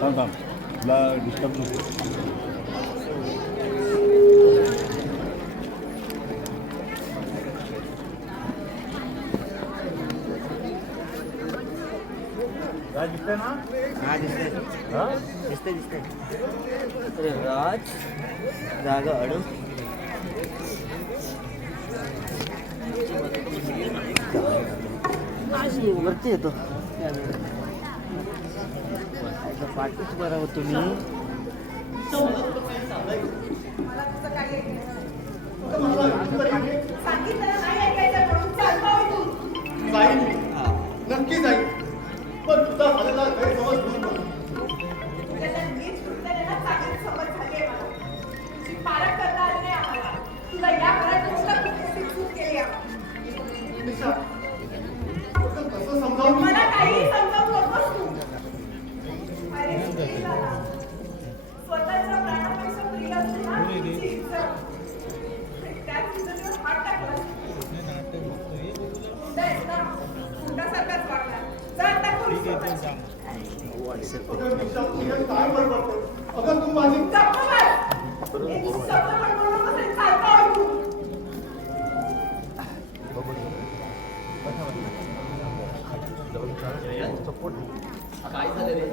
थांब थांब तुला डिस्टर्ब नको. राज दिसतंय ना? हा दिसतंय. हा दिसतंय दिसतंय. अरे राज जागा अडू वरती येतो. पाठीच बरोबर तुम्ही नक्की जाईल पण तुझा झालेला गैरसमज दूर करू. निशा, तुला कसं समजावून मला काही समजावू नकोस तू. अरे स्वतःच्या प्राणापेक्षा प्रिय असते ना तुझी इज्जत. त्याच इज्जतीवर हात टाकला. हुंडा आहेस ना, हुंडासारखाच वागला. जा आता पोलीस स्टेशनला. अगं निशा, तुझ्या काय बडबडते? अगं तू माझी गप्प बस. एक शब्द पण बोलू नकोस आणि चालता हो तू. काय झालं रे?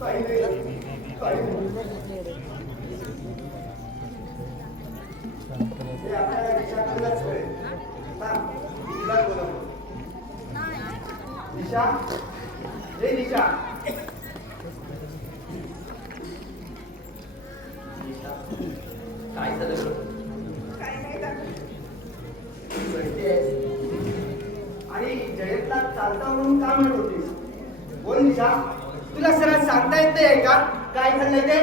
काही नाही, काही नाही. हे आपल्याला निशाकडे कळेल. थांब, तिला बोलवतो. निशा, हे निशा. काय झालं? काही नाही दादा. आणि जयंतला चालता म्हणून का म्हणत होतीस? बोल निशा, तुला सरळ सांगता येत नाही का काय घडलंय ते?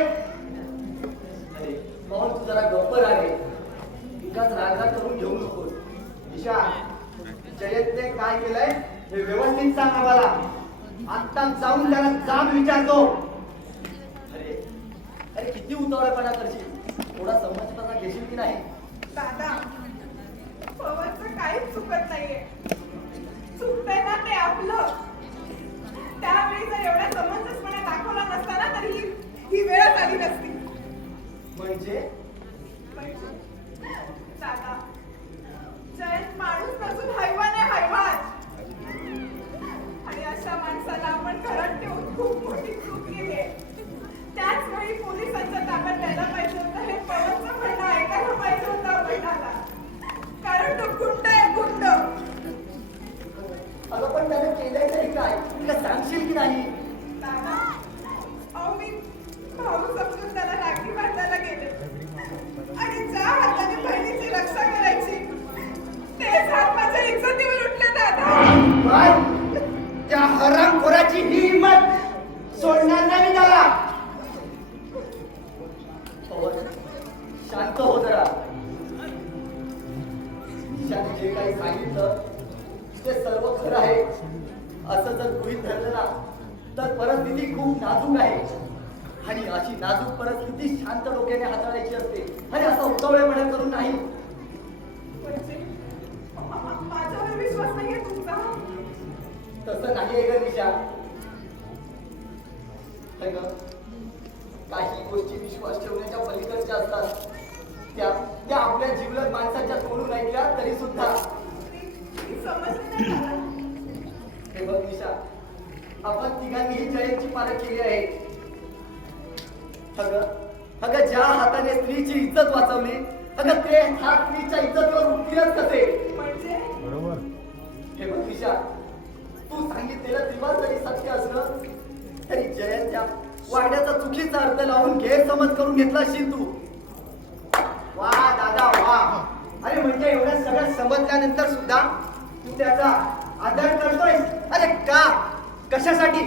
अरे मोहन तू जरा गप्पर आहे. एकाच रागात करून घेऊ नकोस. निशा, जयंतने काय केलंय हे व्यवस्थित सांग आम्हाला. आत्ता जाऊन त्याला जाब विचारतो. अरे अरे किती उतावळेपणा करशील? थोडा समजपणा घेशील की नाही? दादा, पवनचं काहीच चुकत नाहीये. चुकतंय ना ते आपलं. त्यावेळी जर एवढा समंजसपणा दाखवला नसता ना तरी ही वेळच आली नसती. म्हणजे दादा, जयंत माणूस नसून हैवान आहे, हैवान. आणि अशा माणसाला आपण घरात ठेवून खूप मोठी चूक केली आहे. त्याच वेळी पोलिसांच्या ताब्यात द्यायला पाहिजे होतं. हे पवनचं म्हणणं ऐकायला पाहिजे होतं आपल्याला. कारण तो गुंड आहे, गुंड. अगं पण त्याने केलंय तरी काय? तुला सांगशील की नाही? दादा, अहो मी भाऊ समजून त्याला राखी बांधायला गेले आणि ज्या हाताने बहिणीची रक्षा करायची तेच हात माझ्या इज्जतीवर उठले दादा. काय? त्या हरामखोराची ही हिंमत सोडणार नाही त्याला. शांत हो जरा. निशाने जे काही सांगितलं ते सर्व खरं आहे. असं जर गृहीत धरलं ना तर परिस्थिती खूप नाजूक आहे. आणि अशी नाजूक परिस्थिती शांत डोक्याने हाताळायची असते. आणि असा उतावळेपणा करून नाही. म्हणजे माझ्यावर विश्वास नाहीये तुमचा? तसं नाही आहे ग निशा. काही गोष्टी विश्वास ठेवण्याच्या पलीकडच्या असतात. त्या आपल्या जीवलग माणसाच्या तोडून ऐकल्या तरी सुद्धा. समजलं नाही मला. हे बघ निशा, आपण तिघांनीही जयंतची पालक केली आहे. अगं ज्या हाताने स्त्रीची इज्जत वाचवली अगं ते हात स्त्रीच्या इज्जतीवर उठतीलच कसे? म्हणजे बरोबर. हे बघ निशा, तू सांगितलेलं दिवस जरी सत्य असलं तरी जयंतच्या वाड्याचा चुकीचा अर्थ लावून गैरसमज करून घेतला असेल तू. वा दादा वा. अरे म्हणजे एवढं सगळं समजल्यानंतर सुद्धा तू त्याचा आदर करतोयस. अरे का? कशासाठी?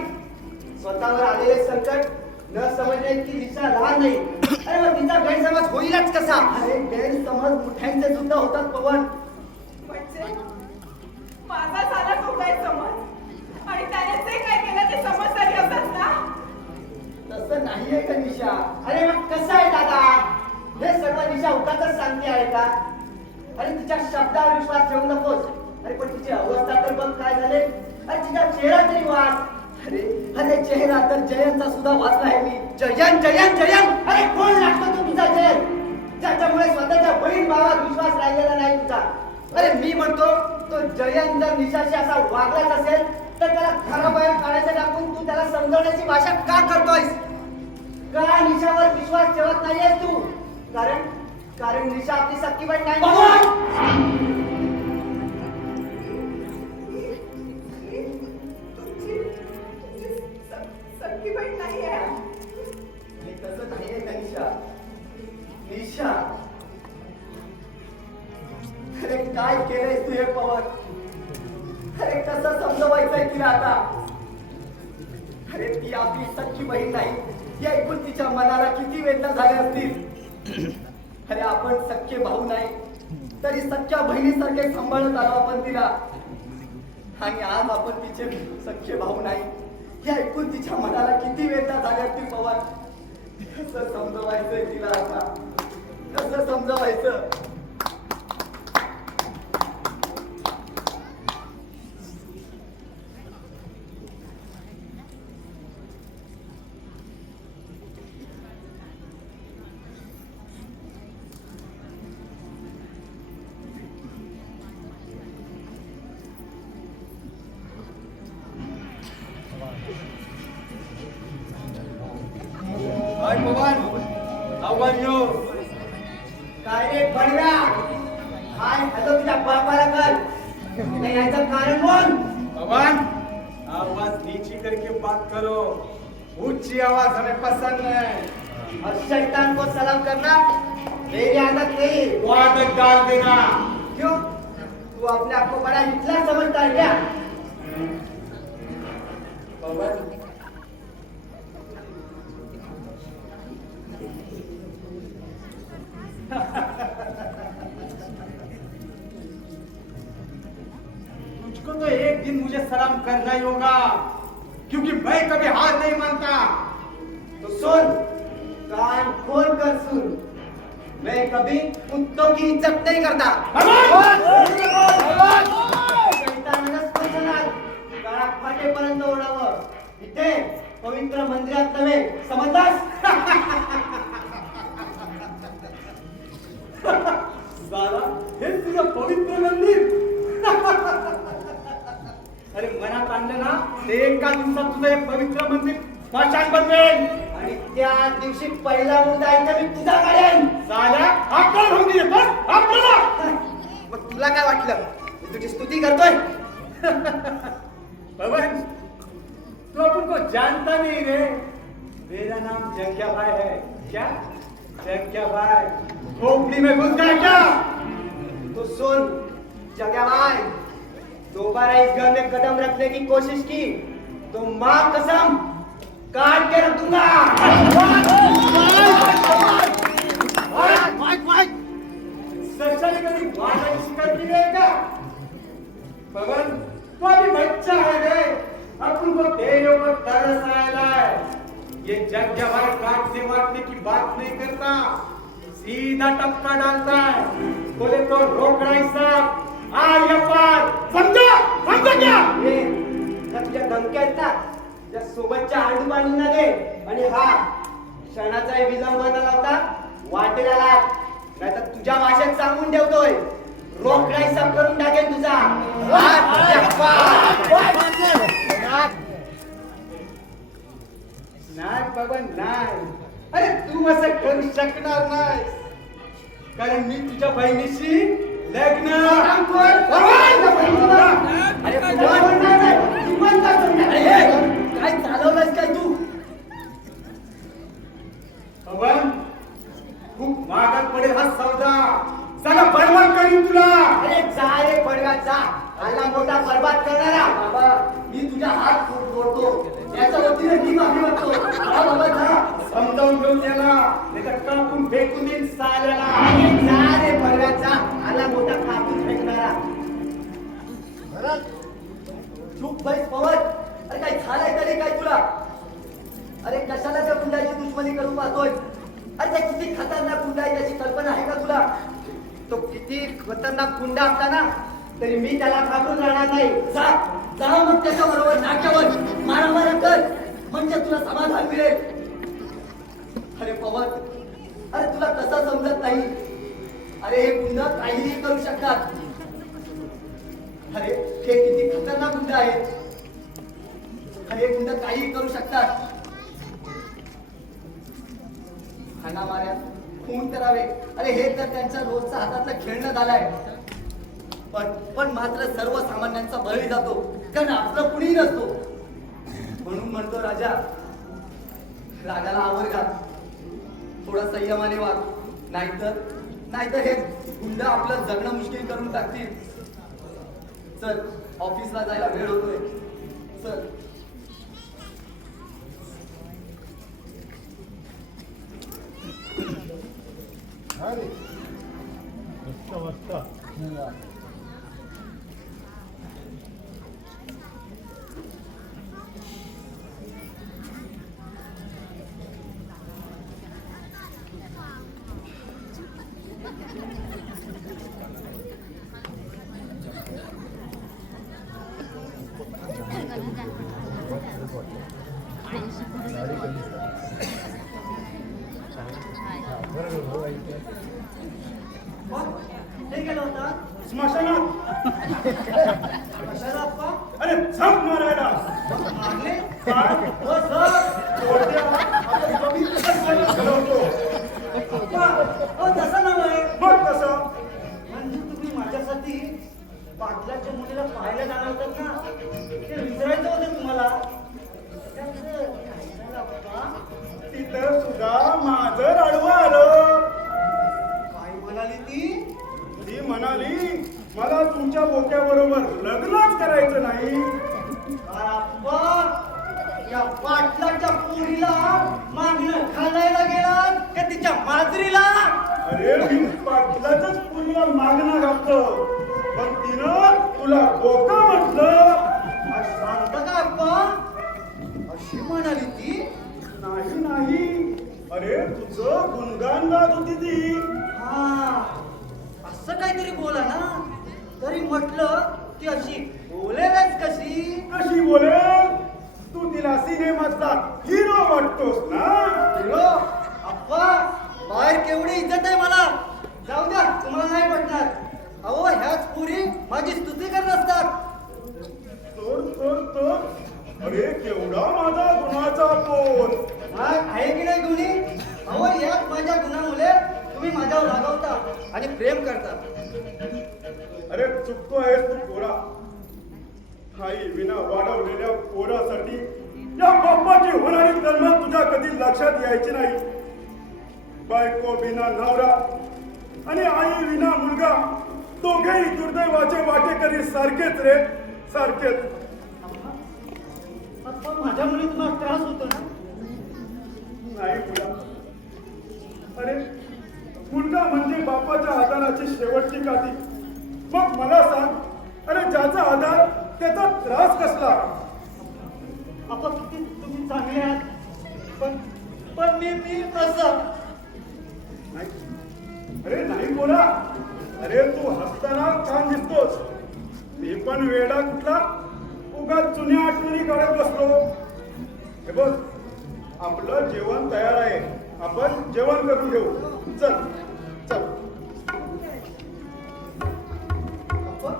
स्वतःवर आलेले संकट न समजले की दिशा लहान नाही. अरे मग तिचा गैरसमज होईलच कसा? अरे गैरसमज मोठ्यांचे सुद्धा होतात पवन. म्हणजे माझा झाला तो काय समज आणि त्याने जे काय केलं ते समजदारी असत ना. तसं नाहीये का निशा? अरे मग कसं आहे दादा? हे सर्व दिशा उगाचच सांगते आहे का? अरे तिच्या शब्दावर विश्वास ठेवू नकोस. अरे पण तिची अवस्था तर बघ काय झाले. अरे तिचा चेहरा तरी वाच. अरे चेहरा तर जयंतचा सुद्धा वाचला आहे मी. जयंत जयंत जयंत अरे कोण लागतो तो तुझा जयंत ज्याच्यामुळे स्वतःच्या बहीण भावात विश्वास राहिलेला नाही तुझा. अरे मी म्हणतो तो जयंत जर निशाशी असा वागलाच असेल तर त्याला घराबाहेर काढायचं टाकून तू त्याला समजवण्याची भाषा का करतोयस? का निशावर विश्वास ठेवत नाहीयेस तू? कारण कारण निशा आपली सख्खी बहीण नाही. तुमची सख्खी बहीण नाही आहे. हे तसं नाहीये का निशा? निशा अरे काय केलंयस तू हे पवन? अरे कसं समजवायचंय तिला आता? अरे ती आपली सख्खी बहीण नाही हे ऐकून तिच्या मनाला किती वेदना झाल्या असतील. अरे आपण सख्खे भाऊ नाही तरी सख्ख्या बहिणीसारखे सांभाळत आलो आपण तिला. आणि आज आपण तिचे सख्खे भाऊ नाही हे ऐकून तिच्या मनाला किती वेदना झाल्या असतील पवन. कसं समजवायचंय तिला आता? कसं समजवायचं? हाय पवन, how are you? काय रे बडव्या काय हॅलो तुझ्या बापाला कर नाही याचं कारण कोण? पवन, आवाज नीची करके बात करो. ऊंची आवाज हमें पसंद नहीं. और शैतान को सलाम करना मेरी आदत नहीं. वो आदत डाल देना. क्यों तू अपने आप को बड़ा हिटलर समझता है क्या? पवन, तुझको तो एक दिन मुझे सलाम करना ही होगा क्योंकि मैं कभी हार नहीं मानता. तो सुन कान खोल कर सुन मैं कभी कुत्तों की इज्जत नहीं करता. शैतानानं स्पर्शनाल गळा फाटेपर्यंत ओढावं. इथे पवित्र मंदिरात नव्हे समजलास? साला हे तुझं पवित्र मंदिर. अरे मनात आणलं ना ते एका दिवसात तुझं हे पवित्र मंदिर स्मशान बनवेल. आणि त्या दिवशी पहिला मुद्दा इथे मी तुझा काढेन. साला आपल्याला धमकी देतोस? आपल्याला मग तुला काय वाटलं मी तुझी स्तुती करतोय? पवन, तू अपन को जानता नहीं रे. मेरा नाम जंकिया भाई है. क्या जंकिया भाई खोपड़ी में घुस गया क्या? तो सुन जगह भाई दोबारा इस घर में कदम रखने की कोशिश की तो मां कसम काट के रख दूंगा. सच्चाई कभी वादा शिकार की रहेगा. पवन, तू अभी बच्चा है रे. अपन को तेरे ऊपर तरस आया है. ये जंकिया भाई काट से मारने की बात नहीं करता, सीधा टपका डालता है. बोले तो रोकड़ा हिसाब आज या पार. समझा? समझा क्या? हे त्या तुझ्या धमक्या आहेत ना त्या सोबतच्या आडू बांधून दे. आणि हा क्षणाचा विलंब न लावता वाटेला लाग नाहीतर तुझ्या भाषेत सांगून ठेवतोय रोकडा हिसाब करून टाकेन तुझा. नाही पवन नाही. अरे तू असं करू शकणार नाही कारण मी तुझ्या बहिणीशी लग्न. काय चालवलंस काय तू? पवन, खूप महागात पडेल हा सौदा. सगळा बर्बाद करीन तुला. अरे जा रे पडगा जा आला मोठा बर्बाद करणारा. बाबा मी तुझ्या हात जोडतो. याच्या वतीने मी माफी मागतो. हा बाबा जा. समजावून घेऊन त्याला नाही तर कापून फेकून देईन साल्याला. अरे जा रे पडगा जा आला मोठा कापून फेकणारा. चूप बैस पवन. अरे काय झालंय तरी काय तुला? अरे कशाला त्या गुंडाची दुश्मनी करून पाहतोय? अरे त्या किती खतरनाक गुंडा आहे त्याची कल्पना आहे का तुला? तो किती खतरनाक गुंडा असताना तरी मी त्याला घाबरून राहणार नाही. जा जा मग त्याच्या बरोबर नाक्यावर मारामार कर. म्हणजे तुला समाधान मिळेल. अरे पवन, अरे तुला कसं समजत नाही. अरे हे गुंड काहीही करू शकतात. अरे हे किती खतरनाक गुंड आहेत. अरे हे गुंड काहीही करू शकतात. हाना माऱ्या, खून करावे, अरे हे तर त्यांच्या रोजचा हातातलं खेळणं झालंय. पण मात्र सर्वसामान्यांचा बळी जातो, कारण आपलं कुणी नसतो. म्हणून म्हणतो राजा, रागाला आवर घाल, थोडा संयमाने वाग, नाहीतर हे गुंड आपलं जगणं मुश्किल करून टाकतील. चल, ऑफिसला जायला वेळ होतोय. चल. हे गेलं होता स्मशानात. कशाला अप्पा? अरे झक मारायला. मारले? काय? हो सर. कोट्या, आपण कमी कसं झालं होतो. अप्पा, हो तसं नव्हे. मग कसं? म्हणजे तुम्ही माझ्यासाठी पाटलाच्या मुलीला पाहायला जाणार होतात ना, ते विचारायचं होतं तुम्हाला. त्याचं काय झालं अप्पा? तिथं सुद्धा माझं राडवं आलं. काय म्हणाली ती? ती म्हणाली मला तुमच्या बोक्याबरोबर लग्नच करायचं नाही. काय अप्पा, या पाटलाच्या पोरीला मागणं घालायला गेला का तिच्या माजरीला? अरे मी पाटलाच्याच पुरीला मागणं घालतो, पण तिनं तुला बोका म्हटलं. आज सांगता का अप्पा? अशी म्हणाली ती? नाही. अरे तुझं गुणगान गात होती ती. हा, असं काहीतरी बोला ना. तरी म्हटलं ती अशी बोलेलच कशी? कशी बोलेल? तू तिला सिनेमातला हिरो वाटतोस ना. हिरो? अप्पा, बाहेर केवढी इज्जत आहे मला. जाऊ द्या, तुम्हाला नाही पटणार. अहो, ह्याच पुरी माझी स्तुती करत असतात. तो अरे केवढा माझा गुणाचा पोत. आहे की नाही गुणी? अहो, याच माझ्या गुणामुळे तुम्ही माझ्यावर रागवता आणि प्रेम करता. अरे चुकतो आहेस तू पोरा. आई विना वाढवलेल्या पोरासाठी या बाप्पाची होणारी तलमल तुझ्या कधी लक्षात यायची नाही. बायको विना नवरा आणि आई विना मुलगा, दोघेही दुर्दैवाचे वाटेकरी सारखेच रे, सारखेच. अप्पा, माझ्यामुळे तुम्हाला त्रास होतो ना? नाही मुला. अरे मुलगा म्हणजे बापाच्या आधाराची शेवटची काठी. मग मला सांग, अरे ज्याचा आधार त्याचा त्रास कसला? अप्पा, किती तुम्ही चांगले आहात, पण मी कसं? नाही. अरे नाही बोला. अरे तू हसताना छान दिसतोस. मी पण वेडा कुठला उगाच जुन्या आठवणी काढत बसलो. हे बघ, आपलं जेवण तयार आहे, आपण जेवण करून घेऊ. चल चल. अप्पा,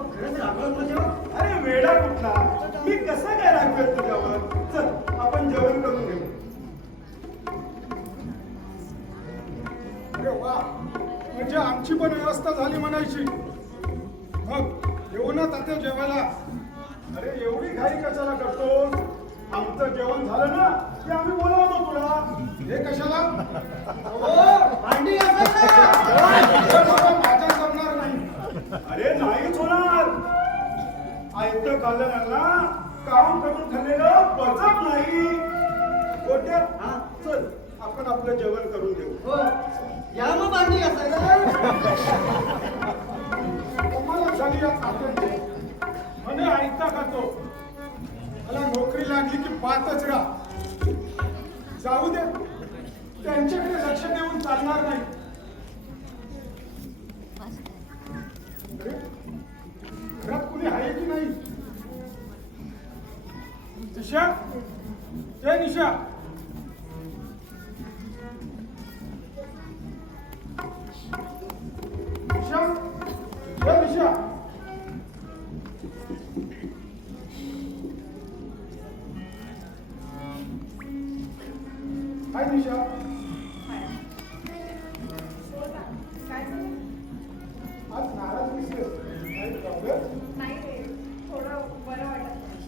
खरंच रागवत म्हणजे? अरे वेडा कुठला, मी कसं काय रागवेल तुझ्यावर. चल आपण जेवण करून घेऊ. अरे वा, म्हणजे आमची पण व्यवस्था झाली म्हणायची. मग येऊ ना तात्या जेवायला. अरे एवढी घाई कशाला करतोस? आमचं जेवण झालं ना की आम्ही बोलवतो तुला. हे कशाला? हो, भांडी घासायला. हे बाबा, माझ्या जमणार नाही. अरे नाहीच होणार. आयतं खाल्लं ना काम करून खाल्लेलं पचत नाही. गोट्या, हा, चल आपण आपलं जेवण करून घेऊ. हो, या मग भांडी घासायला. तुम्हाला झाली या तात्यांची. म्हणे ऐकता खातो. मला नोकरी लागली की पाहतच राहा. जाऊ दे, त्यांच्याकडे लक्ष देऊन चालणार नाही. अरे, घरात कुणी आहे की नाही? दिशा, जय निशा. निशा, जय निशा. हाय निशा. बोल ना, काय झालं? आज नाराज दिसतेस. काही प्रॉब्लेम? नाही रे, थोडं बरं वाटत नाही.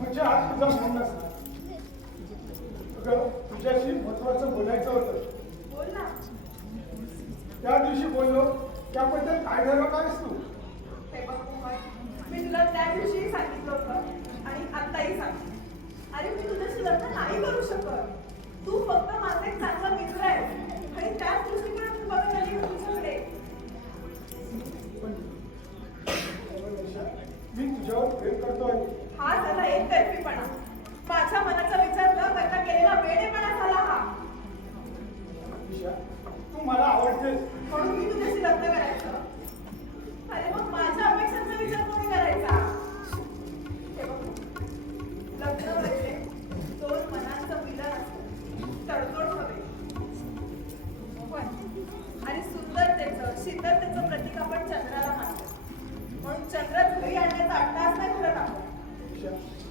म्हणजे आज तुझा फोन नसला. अगं, तुझ्याशी महत्वाचं बोलायचं होतं. बोल ना. त्या दिवशी बोललो त्याबद्दल काय ठरवलं आहेस तू? हे बघ कुमार, मी तुला त्या दिवशीही सांगितलं होतं आणि आत्ताही सांगते. अरे मी तुझ्याशी लग्न नाही करू शकत. तू फक्त माझा एक चांगला मित्र आहे आणि त्याच दृष्टीकोनातून बघत आली मी तुझ्याकडे. मी तुझ्यावर प्रेम करतोय. हा झाला एकतर्फीपणा. माझ्या मनाचा विचार न करता केलेला वेडेपणा झाला हा. निशा, तू मला आवडतेस. म्हणून मी तुझ्याशी लग्न करायचं. अरे मग माझ्या अपेक्षांचा विचार कोणी करायचा? हे बघ, लग्न म्हणजे दोन मनांचं मिलन असतं. तडजोड हवे. पण आणि सुंदरतेचं शीतलतेचं प्रतीक आपण चंद्राला मानतो. म्हणून चंद्र घरी आणण्याचा अट्टास नाही करत आपण. निशा,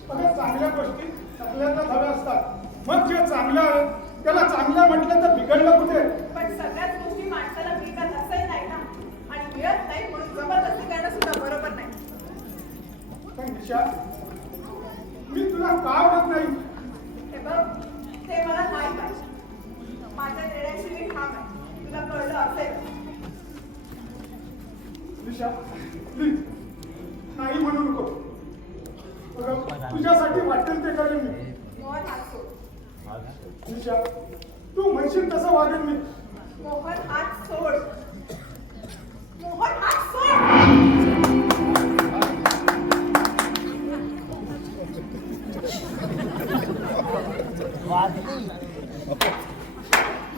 अगं चांगल्या गोष्टी सगळ्यांनाच हव्या असतात. मग जे चांगलं आहे त्याला चांगलं म्हटलं तर बिघडलं कुठे? पण सगळ्याच गोष्टी माणसाला मिळतात असंही नाही ना. आणि मिळत नाही म्हणून जबरदस्ती करणं सुद्धा बरोबर नाही. पण निशा, मी तुला का आवडत नाही? हे बघ, ते मला नाही पाहिजे. माझ्या निर्णयाशी मी ठाम आहे. तुला कळलं असेल. निशा, प्लीज नाही म्हणू नको. अगं, तुझ्यासाठी वाटेल ते करेन मी. मोहन हात सोड. निशा, तू म्हणशील तसं वागेल मी. मोहन हात सोड. मोहन हात सोड.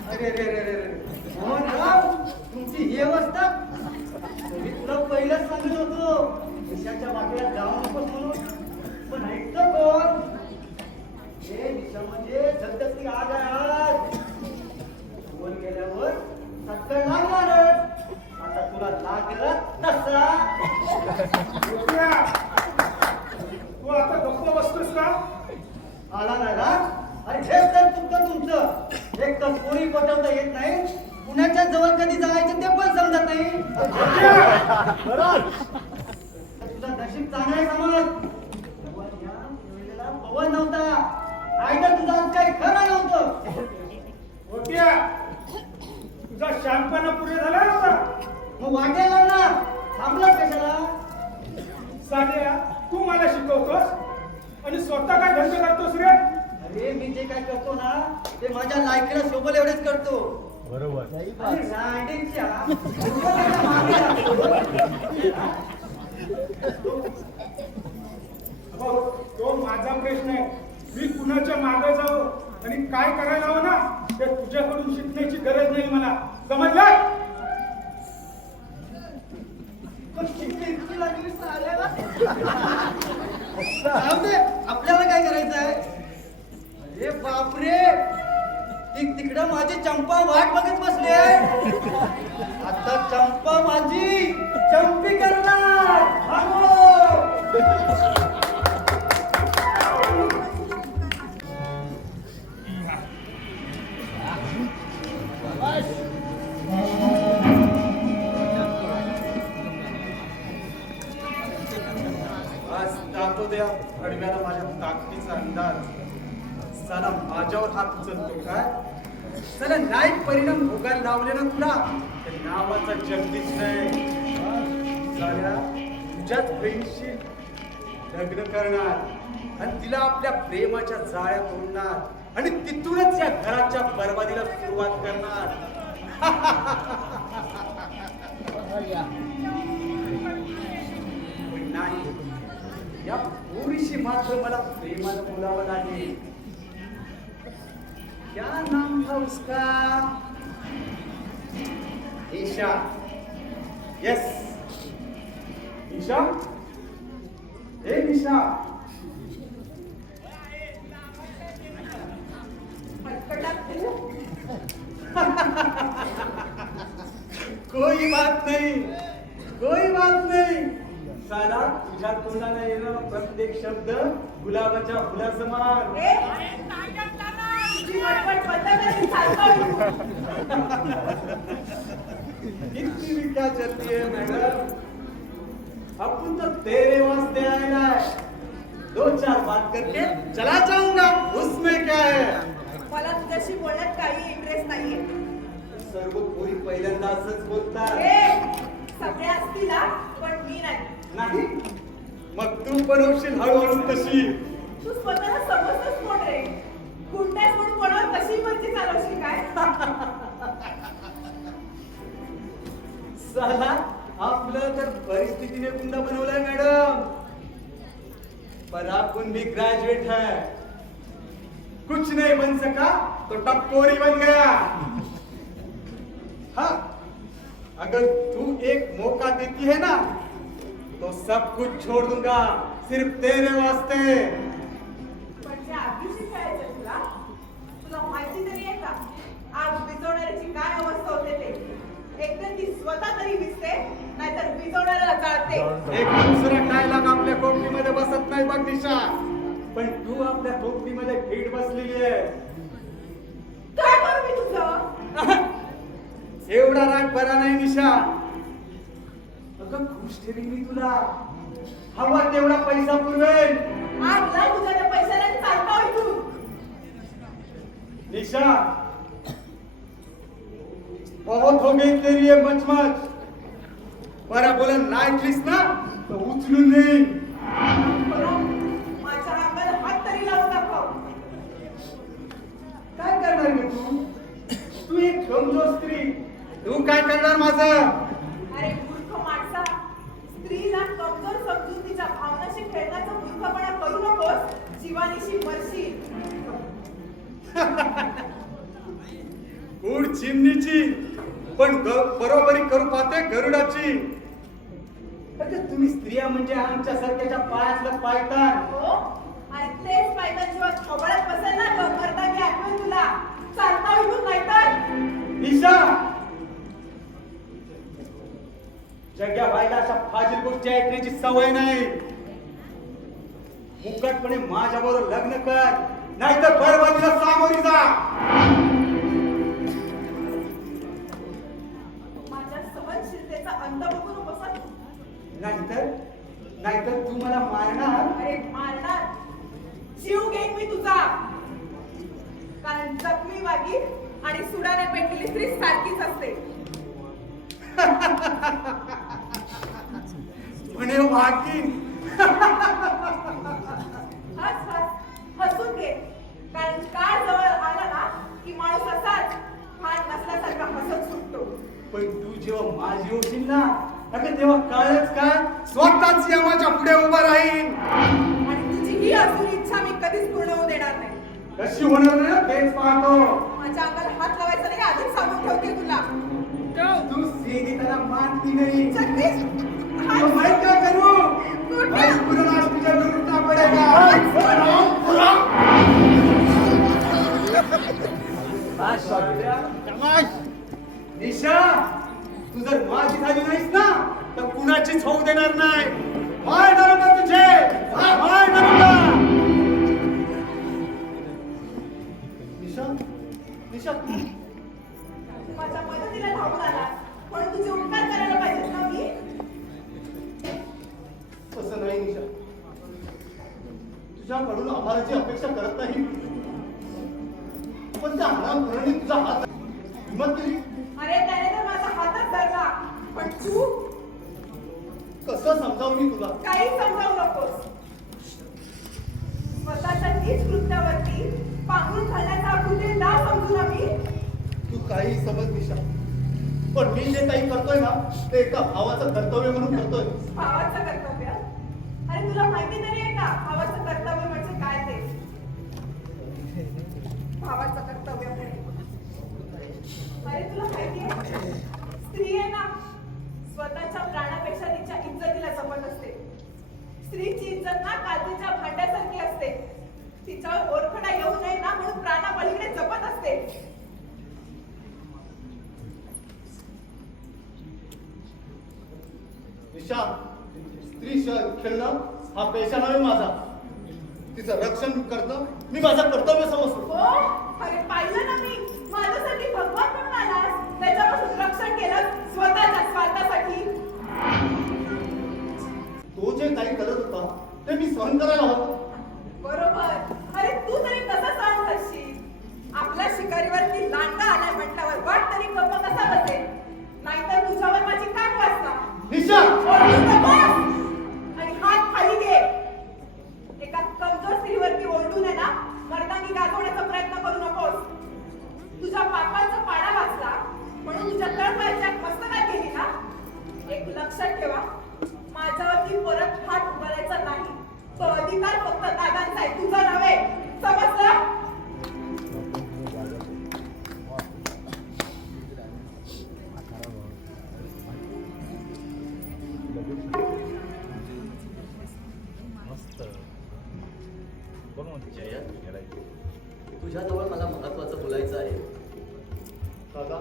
अरे रे रे रे रे मोहनराव, तुमची ही अवस्था. मी तुला पहिलंच सांगत होतो निशाच्या वाटेला जाऊ नकोस म्हणून. पण ऐकतं कोण? हे निशा म्हणजे धगधगती आग आहे आज. वर गेल्यावर चक्कर लागणारच. आता तुला लागला तसा. रुपया, तू आता गप्प बसतोस का? आला ना राग? अरे हेच तर चुकतं तुमचं. एक तर पोरी पटवता येत नाही, कुणाच्या जवळ कधी जायचं ते पण समजत नाही. तुझा नशीब चांगला आहे समज. तेव्हा या वेळेला पवन नव्हता. नाहीतर तुझं आज काही खरं नव्हतं. रुपया, तुझा शांतपणा पुरे झाला होता. मग वाटेला ना थांबला कशाला? साध्या, तू मला शिकवतोस आणि स्वतः काय धंदे करतोस रे? अरे मी जे काय करतो ना ते माझ्या लायकीला शोभल एवढेच करतो. अरे रांडेच्या तो माझा प्रश्न आहे. मी कुणाच्या मागे जाऊ आणि काय करायला हवं ना ते तुझ्याकडून शिकण्याची गरज नाही मला. समजलं? आपल्याला काय करायचं आहे? अरे बापरे, तिकडं माझी चंपा वाट बघत बसले. आता चंपा माझी चंपी करणार. आज दाखवू द्या अडव्याला माझ्या ताकदीचा अंदाज. साला माझ्यावर हात उचलतो काय? साला नाही परिणाम भोगायला लावले ना तुला तर नावाचा जगदीश नाही. साल्या तुझ्याच बहिणीशी लग्न करणार आणि तिला आपल्या प्रेमाच्या जाळ्यात ओढणार आणि तिथूनच या घराच्या बरबादीला सुरुवात करणार. पण नाही, या पोरीशी मात्र मला प्रेमानं बोलावं लागेल. क्या नाम था उसका? ईशा. यस, ईशा. ए ईशा, कोई बात नहीं, कोई बात नहीं. साला तुझ्या तोंडाला येणारा प्रत्येक शब्द गुलाबाच्या फुलासमान. ए, तुझी बडबड बंद कर, मी चालतो. कितनी भी क्या चलती है मैडम, अपन तो तेरे वास्ते आया है. दो चार बात करके चला जाऊंगा, उसमें क्या है. मला तुझ्याशी बोलण्यात काही इंटरेस्ट नाहीये. सर्व पोरी पहिल्यांदा असंच बोलतात. ए, सगळ्या असतील हा, पण मी नाही. नाही मग तू पण होशील हळूहळू तशी. तू स्वतःला समजतोस कोण रे? गुंडास म्हणून कोणावर कशी मर्जी चालवशील काय? साला आपलं तर परिस्थितीने गुंडा बनवलाय मॅडम. पर आपण भी ग्रेजुएट है, कुछ नहीं बन सका तो टपोरी बन गया. हाँ, अगर तू एक मौका देती है ना तो सब कुछ छोड़ दूंगा सिर्फ तेरे वास्ते. म्हणजे आधीशी खेळायचं तुला? तुला माहिती तरी आहे का आग विझवणाऱ्याची काय अवस्था होते ते? एकतर ती स्वतः तरी विझते, नाहीतर विझवणाऱ्याला जाळते. एक दुसरा डायलॉग आपल्या खोपडीमध्ये बसत नाही बघ निशा. पण तू आपल्या खोपडीमध्ये फिट बसलेली आहे. काय करू मी तुझं? एवढा राग बरा नाही निशा. अगं खुश ठेवीन मी तुला, हवा तेवढा पैसा पुरवेल. आग लाव तुझ्या त्या पैशाला चालता इथून. निशा बहुत हो गई तेरी ये मचमच. बरा बोला नाईटलीस ना तो उचलून नाही. बरं, माझ्या अंगाला हात तरी लावून दाखव. काय करणार ग तू? तू एक कमजोर स्त्री, तू काय करणार माझं? अरे मूर्ख माणसा, स्त्रीला कमजोर समजून तिच्या भावनाशी खेळण्याचा मूर्खपणा करू नकोस. जीवानीशी मरशील. गुड चिमणीची पण बरोबरी करू पाहते गरुडाची. अगं तुम्ही स्त्रिया म्हणजे आमच्या सारख्याच्या पायातलं पायतान. हो, आणि तेच पायथन जेव्हा खवळत बसेल ना तर मरता मी आठवेल तुला. चालता इथून नाहीतर. निशा जग्या व्हायला अशा फाजील गोष्टी ऐकण्याची सवय नाही. मुकटपणे माझ्याबरोबर लग्न कर, नाहीतर बरबादीला सामोरी जा. माझ्या सहनशीलतेचा अंत बघू नकोस हं. नाहीतर तू मला मारणार. अरे मारणार, जीव घेईन मी तुझा. कारण जखमी वागी आणि सुडाने पेटलेली स्त्री सारखीच असते. म्हणे वाकी. हस हस हसून घे. कारण काळ जवळ आला ना की माणूस असाच भान नसल्यासारखा हसत सुटतो. पण तू जेव्हा माझी होशील ना अगं तेव्हा काळच काय स्वतःच यमाच्या पुढे उभा राहील. आणि तुझी ही अजून इच्छा मी कधीच पूर्ण होऊ देणार नाही. कशी होणार नाही तेच पाहतो. माझ्या अंगाला हात लावायचा नाही, आधीच सांगून ठेवते तुला. तू सीधी त्याला मानती नाही. जगदीश, तो मैं क्या करूं? कुठे? मैं पूरा नाम तुझ्या विरुद्ध पडेगा. निशा तू जर माझी झाली नाहीस ना तर कुणाचीच होऊ देणार नाही. माय नरंदा तुझे, माय नरंदा. निशा माझ्या मदतीला धावून आला, पण तुझे उपकार करायला पाहिजेत ना मी. तसं नाही निशा, तुझ्याकडून आम्हालाची अपेक्षा करत नाही. पण त्या हरामखोरांनी तुझा हात हिंमत केली. अरे त्याने तर माझा हातच धरला, पण तू कसं समजावू मी तुला? काही समजावू नकोस. स्वतःच्या नीच कृत्यावरती पांघरून घालण्याचा कुठे ना समजू ना मी. तू काही समज निशा, पण मी जे काही करतोय ना ते एका भावाचं कर्तव्य म्हणून करतोय. भावाचं कर्तव्य? अरे तुला माहिती तरी आहे का भावाचं कर्तव्य म्हणजे काय ते? भावाचं कर्तव्य म्हणजे अरे तुला माहिती आहे, स्त्री आहे ना स्वतःच्या प्राणापेक्षा तिच्या इज्जतीला जपत असते. स्त्रीची इज्जत ना काचेच्या भांड्यासारखी असते. तिच्यावर ओरखडा येऊ नये ना म्हणून प्राणापलीकडे जपत असते. निशा स्त्री खेळणं हा पेशा नव्हे माझा. तिचं रक्षण करणं मी माझं कर्तव्य समजतो. हो अरे पाहिलं ना मी माझ्यासाठी भगवान म्हणून आलास त्याच्यापासून रक्षण केलं स्वतःच्या स्वार्थासाठी. तो जे काही करत होता ते मी सहन करायला हवं. बरोबर. अरे तू तरी कसं सहन करशील? आपल्या शिकारीवरती लांडगा आलाय म्हटल्यावर वाट तरी गप्प कसा बसेल? नाहीतर तुझ्यावर माझी काय वासना? निशा ओरडू नकोस आणि हात खाली घे. एका कमजोर स्त्रीवरती ओरडून आहे ना मर्दांनी गाजवण्याचा प्रयत्न करू नकोस. तुझ्या पापाचा पाडा वाचला म्हणून तुझ्या तळपायाच्या मस्तकात गेली ना. एक लक्षात ठेवा माझ्यावरती परत हात उभारायचा नाही. तो अधिकार फक्त दादांचा आहे तुझा नव्हे. समजलं? तुझ्याजवळ मला महत्वाचं बोलायचं आहे. दादा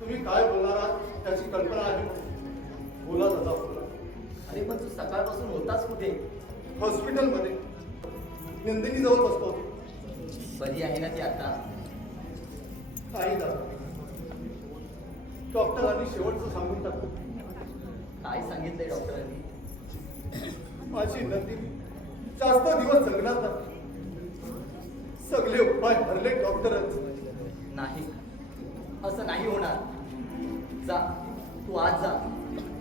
तुम्ही काय बोलणार आहात त्याची कल्पना आहे. बोला दादा बोला. अरे पण तू सकाळपासून होतास कुठे? हॉस्पिटलमध्ये नंदिनी जवळ बसतो. बरी आहे ना ती आता? नाही दादा डॉक्टरांनी शेवटचं सांगून टाकलं. काय सांगितलंय डॉक्टरांनी? माझी नंदिनी जास्त दिवस जगणार नाही. सगळे उपाय भरले डॉक्टरच. नाही असं नाही होणार. जा तू आज जा.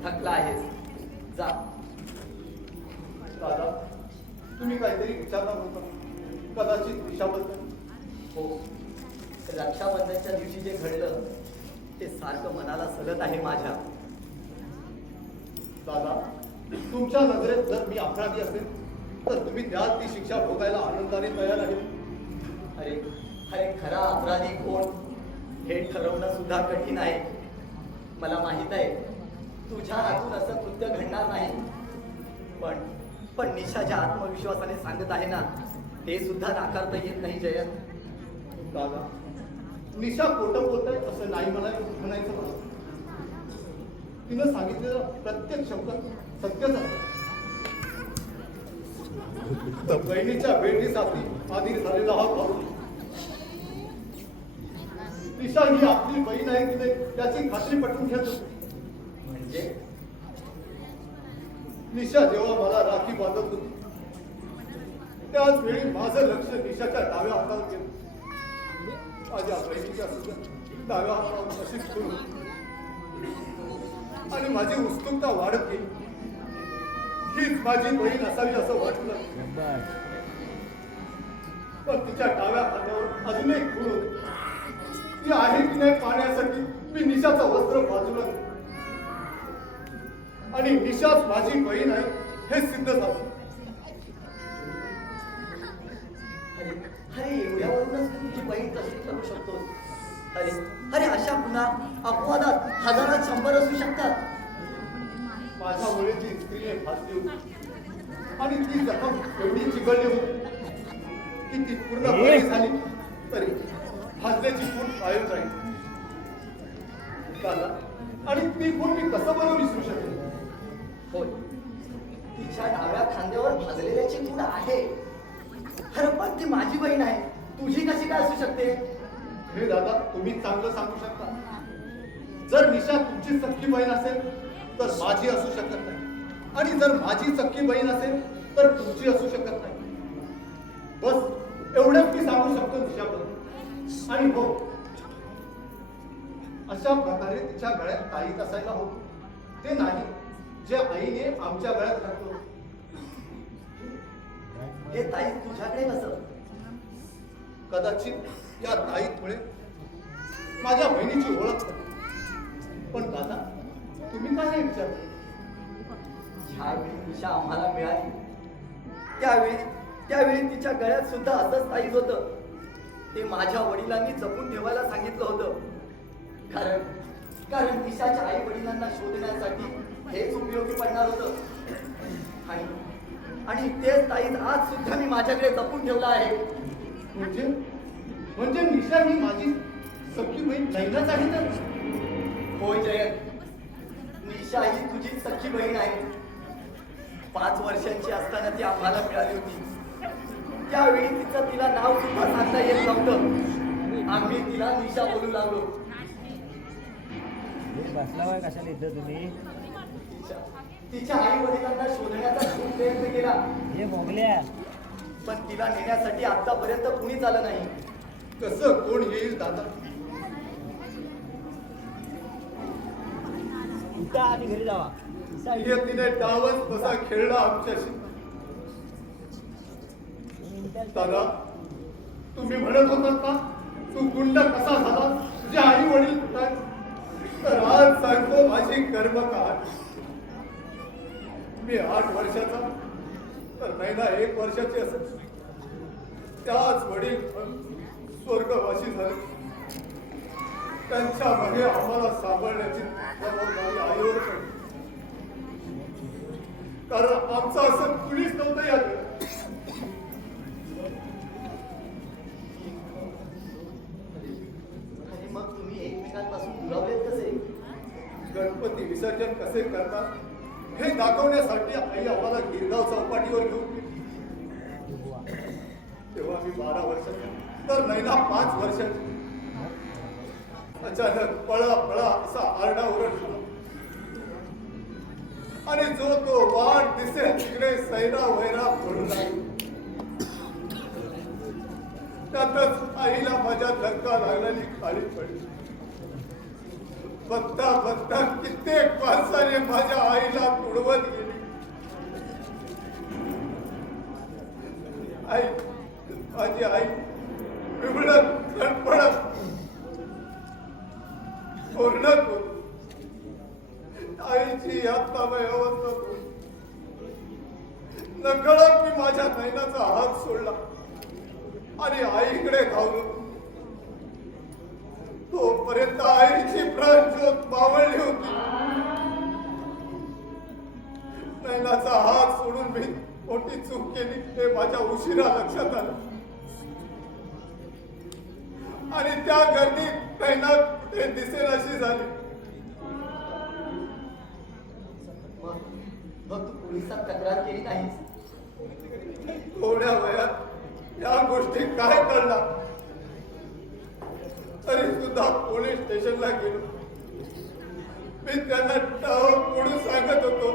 थकला आहेस जा. दादा तुम्ही काहीतरी विचारणार होता कदाचित दिशाबद्दल. हो रक्षाबंधनच्या दिवशी जे घडलं ते सारखं मनाला सलत आहे माझ्या. दादा तुमच्या नजरेत जर मी अपराधी असेल तर तुम्ही त्यात ती शिक्षा भोगायला आनंदाने तयार आहे. अरे अरे खरा अपराधी कोण हे ठरवणं सुद्धा कठीण आहे. मला माहित आहे तुझ्या हातून असं कृत्य घडणार नाही. पण निशा ज्या आत्मविश्वासाने सांगत आहे ना ते सुद्धा नाकारता येत नाही जयंत. दादा निशा खोटं बोलतंय असं नाही म्हणायचं मला. तिनं सांगितलेलं प्रत्येक शब्द सत्यच असतं. बहिणीच्या भेटीसाठी आधी झालेला हा भाऊ. निशा ही आपली बहीण आहे की नाही त्याची खात्री पटवून घेत होती. म्हणजे निशा जेव्हा मला राखी बांधत होती त्याच वेळी माझं लक्ष निशाच्या डाव्या हातावर गेलं. माझ्या बहिणीच्या सुद्धा डाव्या हातावर अशीच सुरू आणि माझी उत्सुकता वाढत गेली. हीच माझी बहीण असावी असं वाटलं. पण तिच्या डाव्या हातावर अजून एक खूण होती. ती आहे की नाही पाहण्यासाठी मी निशाचं वस्त्र बाजूला आणि निशाच माझी बहीण आहे हे सिद्ध झालं. अरे एवढ्यावरूनच तुझी बहीण कशी करू शकतो? अरे अरे अशा पुन्हा अपवादात हजारात 100 असू शकतात. माझ्यामुळे ती स्त्रीने फासली होती आणि ती जखम एवढी चिघळली होती की ती पूर्ण बरी झाली तरी फासल्याची खूण कायम राहील. आणि ती खूण मी कसं बरं विसरू शकेल? होय तिच्या डाव्या खांद्यावर भाजलेल्याची खूण आहे. अरे पण ती माझी बहीण आहे तुझी कशी काय असू शकते? हे दादा तुम्ही चांगलं सांगू शकता. जर निशा तुमची सख्खी बहीण असेल तर माझी असू शकत नाही आणि जर माझी सख्खी बहीण असेल तर तुमची असू शकत नाही. बस एवढंच मी सांगू शकतो निशाबद्दल. आणि हो अशा प्रकारे तिच्या गळ्यात ताईत असायला हवं ते नाही जे आईने आमच्या गळ्यात घातलं. हे ताईत तुझ्याकडे कसं? कदाचित या ताईतमुळे माझ्या बहिणीची ओळख झाली. पण दादा तुम्ही काय विचारलं? ज्यावेळी दिशा आम्हाला मिळाली त्यावेळी तिच्या गळ्यात सुद्धा असंच ताईत होतं. ते माझ्या वडिलांनी जपून ठेवायला सांगितलं होतं. कारण दिशाच्या आई वडिलांना शोधण्यासाठी हेच उपयोगी पडणार होतं. आणि तेच ताईत आज सुद्धा मी माझ्याकडे जपून ठेवला आहे. म्हणजे निशा ही माझी सख्खी बहीण लग्नाच आहे तर? होय जयंत. निशा निशा ही तुझी सख्खी बहीण आहे. 5 वर्षांची असताना ती आम्हाला मिळाली होती. त्यावेळी तिचं तिला नाव सुद्धा सांगता येत नव्हतं. आम्ही तिला निशा बोलू लागलो. बसला होय कशाला इथं तुम्ही? तिच्या आई वडिलांना शोधण्याचा खूप प्रयत्न केला, हे मोगल्या पण तिला नेण्यासाठी आतापर्यंत कुणीच आलं नाही. कसं कोण येईल दादा? इथं आम्ही घरी जावा. तिने डावच तसा खेळला आमच्याशी. दादा, तुम्ही म्हणत होतात ना तू गुंड कसा झाला, तुझे आई वडील कुठे? तर आज सांगतो माझी कर्मकांड. मी 8 वर्षाचा तर नैना 1 वर्षाची असेल. त्याच वडील स्वर्गवासी झाले. त्यांच्या मागे आम्हाला सांभाळण्याची जबाबदारी आईवर पडली. कारण आमचं असं कुणीच नव्हतं यात. आणि मग तुम्ही एकमेकांपासून दुरावलेत कसे? गणपती विसर्जन कसे करतात हे दाखवण्यासाठी आई आम्हाला गिरगाव चौपाटीवर घेऊन गेली. तेव्हा मी 12 वर्षाचा तर नैना 5 वर्षाची. अचानक पळा पळा असा आरडा ओरड झाला आणि जो तो वाट दिसेल तिकडे सैरा वैरा पडू लागली. त्यातच आईला माझ्या धक्का लागल्याने खाली पडली. बघता बघता कित्येक माणसाने माझ्या आईला तुडवत गेली. आई, माझी आई पिवळत तडफडत पूर्णत होती. आईची यातनामय अवस्था होती. नकळत मी माझ्या नैनाचा हात सोडला आणि आईकडे धावलो. तोपर्यंत आईची प्राणज्योत मावळली होती. नैनाचा हात सोडून मी मोठी चूक केली हे माझ्या उशिरा लक्षात आलं. आणि त्या गर्दीत नैना कुठे दिसेल अशी झाली. मग तू पोलिसात तक्रार केली नाहीस? थोड्या वयात या गोष्टी काय कळणार. तरी सुद्धा पोलीस स्टेशनला गेलो. मी त्यांना टाळ फोडून सांगत होतो,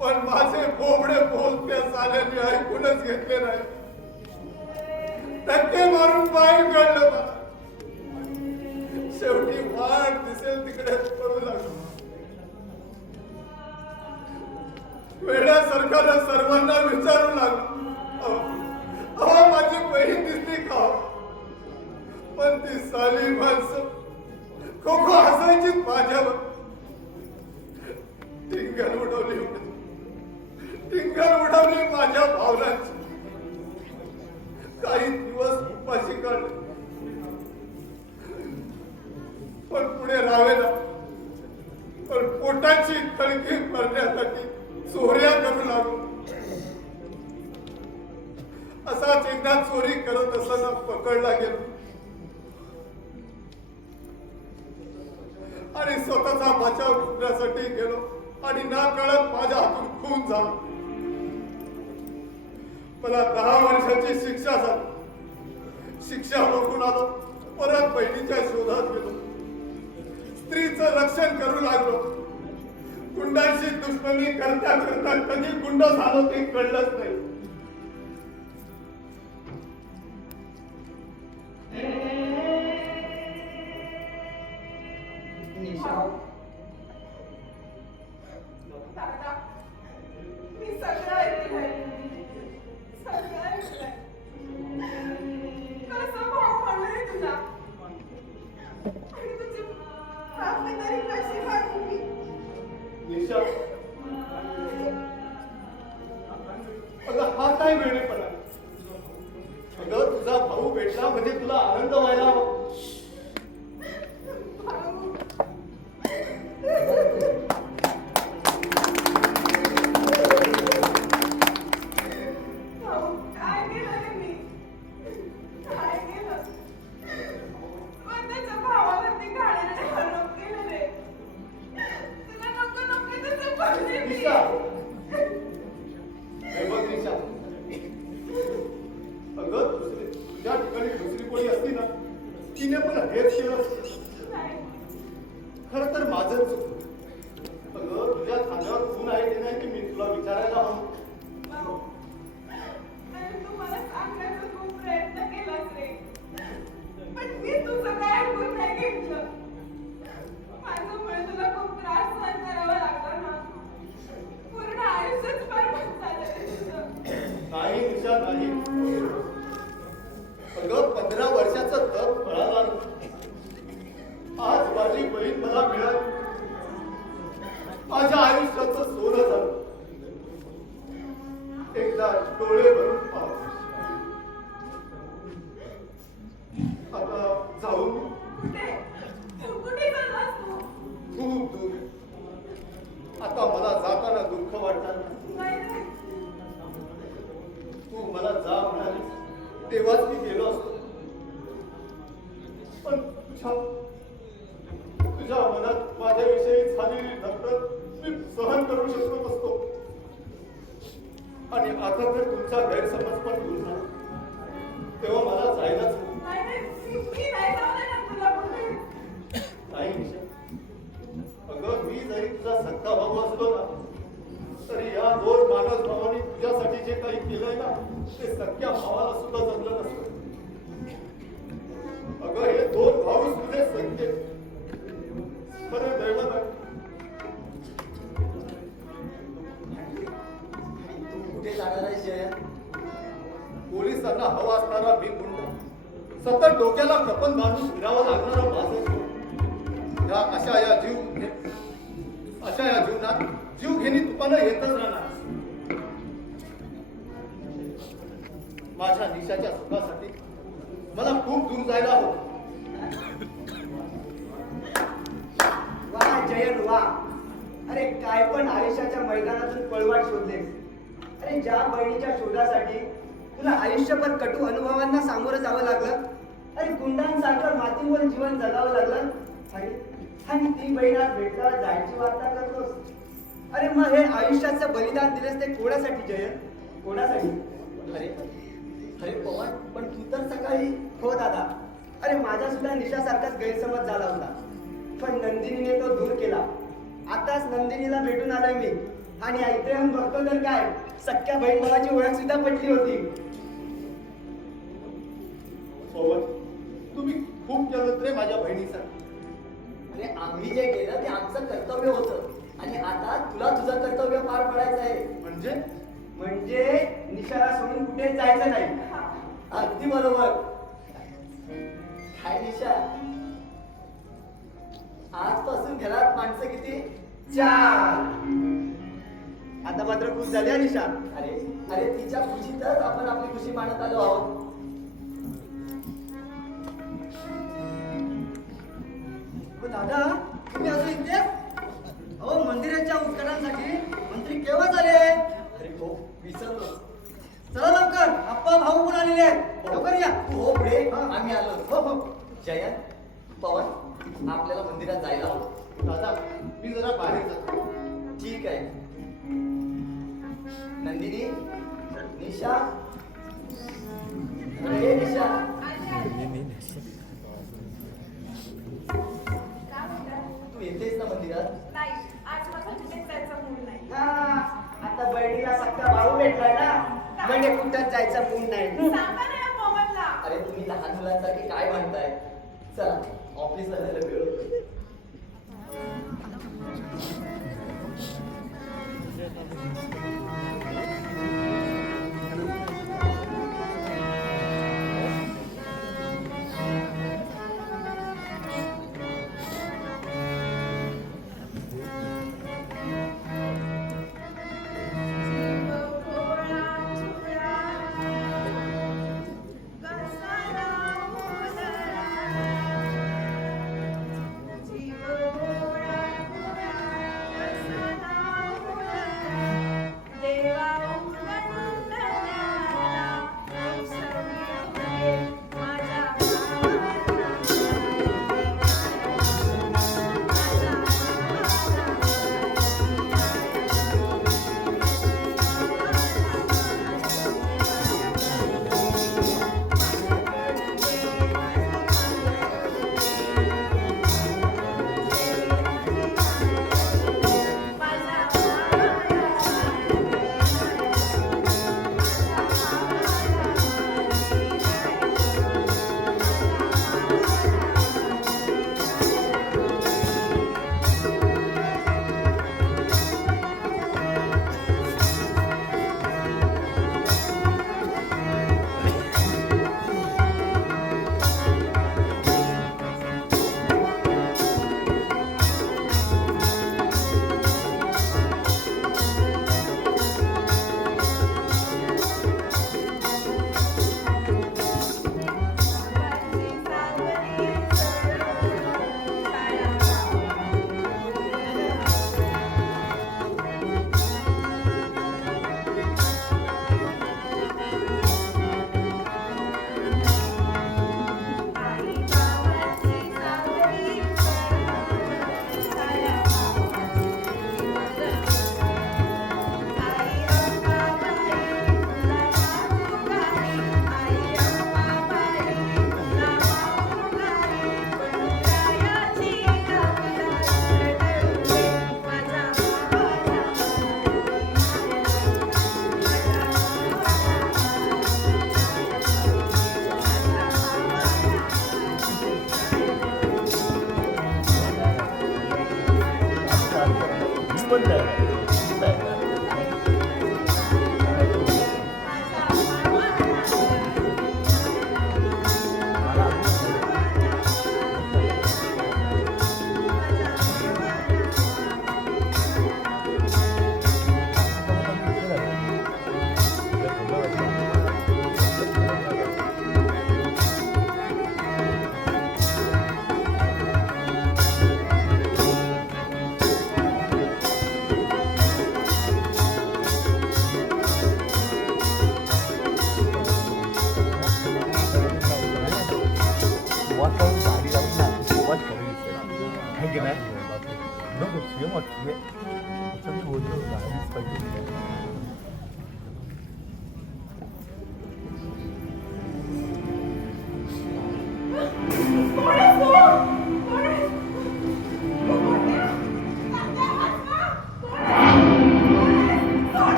पण माझे बोबडे बोल त्या साल्याने ऐकूनच घेतले नाही. धक्के मारून बाहेर काढलं मला. शेवटी वाट दिसेल तिकडे पडू लागलो. वेड्यासारखा सर्वांना विचारू लागलो, अहो माझी बहीण दिसली का? पण ती साली माणसं खो खो हसायची माझ्यावर. टिंगल उडवली माझ्या भावनांची. काही दिवस उपाशी काढले, पण पुढे राहावेला. पण पोटाची खळगी करण्यासाठी चोऱ्या करू लागलो. असाच एकदा चोरी करत असताना पकडला गेलो आणि स्वतःचा बचाव करण्यासाठी गेलो आणि ना कळत माझ्या हातून खून झाला. मला 10 वर्षाची शिक्षा झाली. शिक्षा बघून आलो. परत बहिणीच्या शोधात गेलो. स्त्रीचं रक्षण करू लागलो. गुंडांशी दुश्मनी करता करता कधी गुंड झालो ते कळलंच नाही. दादा, मी सगळं ऐकलंय. सगळं ऐकलंय. कसं भाव पडलंय तुला? आणि तुझी बापदारी कशी वागू मी? निशा, अगं हा काय वेळेपणा? अगं तुझा भाऊ भेटला म्हणजे तुला आनंद व्हायला हवा. भाऊ, भाऊ, काय केलं रे मी? काय केलं? स्वतःच्या भावावरती घाणेरडे आरोप केले रे. एकदा डोळे भरून पाहू. आता जाऊ कुठे कुठे चाललास तू? खूप दूर. आता मला जाताना दुःख वाटणार नाही. नाही नाही. तू मला जा म्हणाली तेव्हाच मी गेलो असतो. पण तुझ्या मनात माझ्याविषयी झालेली नफरत मी सहन करू शकत नसतो. आणि आता जर तुमचा गैरसमज पण दूर झाला तेव्हा मला जायलाच हवं. नाही नाही. मी नाही जाऊ देणार तुला कुठे. नाही निशा. अगं मी जरी तुझा सख्खा भाऊ असलो ना तरी या दोन मानस भावांनी तुझ्यासाठी जे काही केलंय ना ते सख्या भावाला सुद्धा जमलं नसतं. अगं हे दोन भाऊ तुझे सख्खे खरं दैवत आहे. तू कुठे जाणार आहेस जयंत? पोलिसांना हवा असणारा मी गुंड, सतत डोक्याला कपन बांधून फिरावं लागणारा माझं जीव. अशा या जीवनात जीव घेणी तुपानं येतच राहणार. माझ्या निशाच्या सुखासाठी मला खूप दूर जायला हवं. वा जयंत वा. अरे काय पण आयुष्याच्या मैदानातून पळवाट शोधलेस. अरे ज्या बहिणीच्या शोधासाठी तुला आयुष्यभर कटू अनुभवांना सामोरं जावं लागलं. अरे गुंडांसारखं मातीमोल जीवन जगावं लागलं. आणि ती बहीण आज भेटल्यावर जायची वार्ता करतोस. अरे मग हे आयुष्याचं बलिदान दिलेस ते कोणासाठी जयंत? कोणासाठी? अरे अरे पवन, पण तू तर सकाळी. हो दादा. अरे माझा सुद्धा निशासारखाच गैरसमज झाला होता, पण नंदिनीने तो दूर केला. आताच नंदिनीला भेटून आलोय मी आणि इथे येऊन बघतो तर काय, सख्या बहीण भावाची ओळख सुद्धा पटली होती. पवन, तुम्ही खूप केलं रे माझ्या बहिणीसाठी. अरे आम्ही जे केलं ते आमचं कर्तव्य होतं आणि आता तुला तुझं कर्तव्य पार पडायचं आहे. म्हणजे निशाला सोडून कुठे जायचं नाही. अगदी बरोबर. काय निशा, आजपासून घरात माणसं किती? 4. आता मात्र खुश झाली निशा. अरे अरे तिच्या खुशीतच आपण आपली खुशी मानत आलो आहोत. दादा, तुम्ही अजून इथे? अहो, मंदिराच्या उद्घाटनासाठी मंत्री केव्हा झाले? अरे हो, विसरलो. चला लवकर, आप्पा भाऊ पण आलेले आहेत. लवकर या. हो पुढे, आम्ही आलो. हो हो. जयंत, पवन, आपल्याला मंदिरात जायला हवं. दादा, मी जरा बाहेर जातो. ठीक आहे. नंदिनी, निशा, अरे निशा, काय म्हणतात? तू येतेस ना मंदिरात? नाही, आज माझा कुठेच जायचा मूड नाही. आता बहिणीला सख्खा भाऊ भेटलाय ना, म्हणजे कुठं जायचं मूड नाही. सांगा ना या पवनला. अरे तुम्ही लहान मुलांसाठी काय म्हणताय? चला ऑफिसला जायला वेळ होतोय. वे-